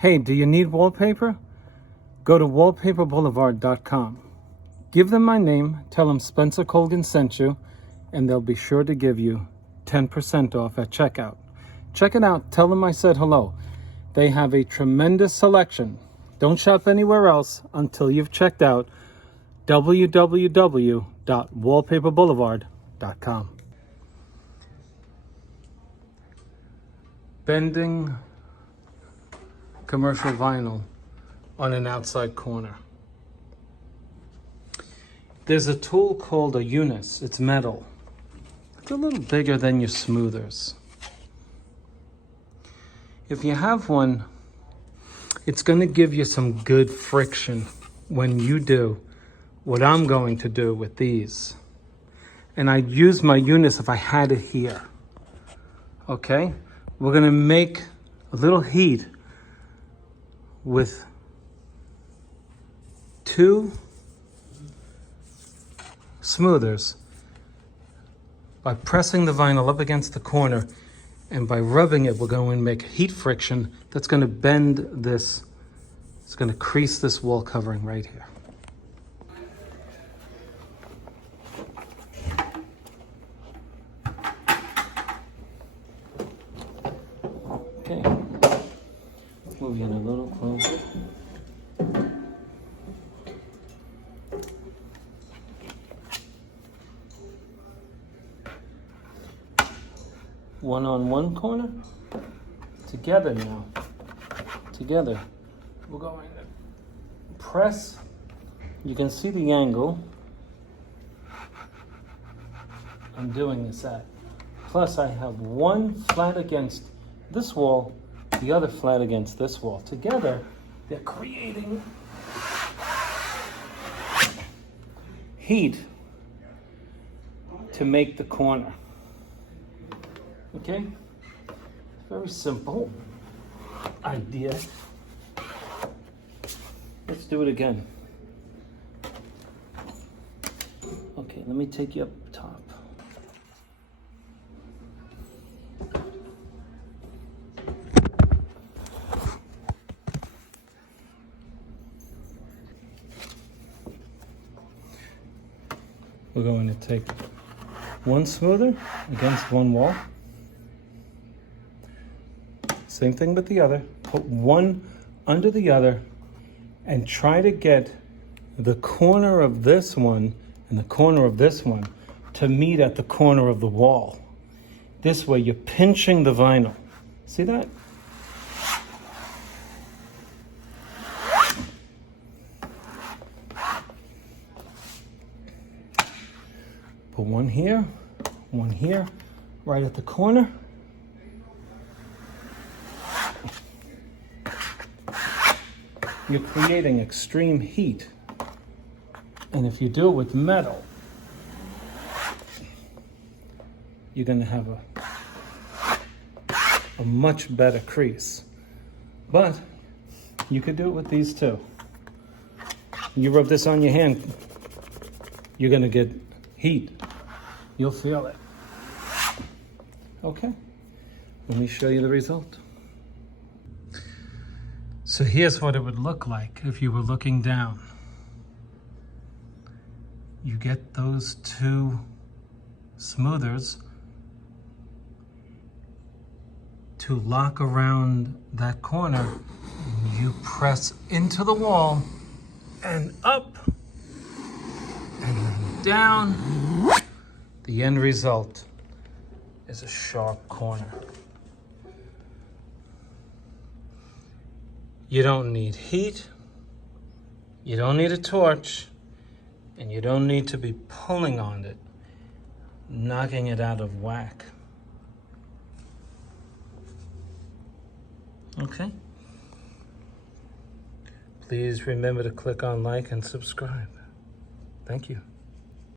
Hey, do you need wallpaper? Go to wallpaperboulevard.com. Give them my name, tell them Spencer Colgan sent you, and they'll be sure to give you 10% off at checkout. Check it out. Tell them I said hello. They have a tremendous selection. Don't shop anywhere else until you've checked out www.wallpaperboulevard.com. Bending commercial vinyl on an outside corner. There's a tool called a Unis. It's metal. It's a little bigger than your smoothers. If you have one, it's going to give you some good friction when you do what I'm going to do with these. And I'd use my Unis if I had it here. Okay? We're going to make a little heat with 2 smoothers by pressing the vinyl up against the corner, and by rubbing it, we're going to make heat friction that's going to bend this. It's going to crease this wall covering right here. Okay, move you in a little closer. One on one corner, together now. Together, we're going to press. You can see the angle I'm doing this at. Plus, I have one flat against this wall, the other flat against this wall. Together, they're creating heat to make the corner. Okay? Very simple idea. Let's do it again. Okay, let me take you up top. We're going to take one smoother against one wall. Same thing with the other. Put one under the other and try to get the corner of this one and the corner of this one to meet at the corner of the wall. This way you're pinching the vinyl. See that? Put one here, right at the corner. You're creating extreme heat. And if you do it with metal, you're going to have a much better crease. But you could do it with these too. You rub this on your hand, you're going to get heat. You'll feel it. Okay, let me show you the result. So here's what it would look like if you were looking down. You get those 2 smoothers to lock around that corner. You press into the wall and up and then down. The end result is a sharp corner. You don't need heat, you don't need a torch, and you don't need to be pulling on it, knocking it out of whack. Okay? Please remember to click on like and subscribe. Thank you.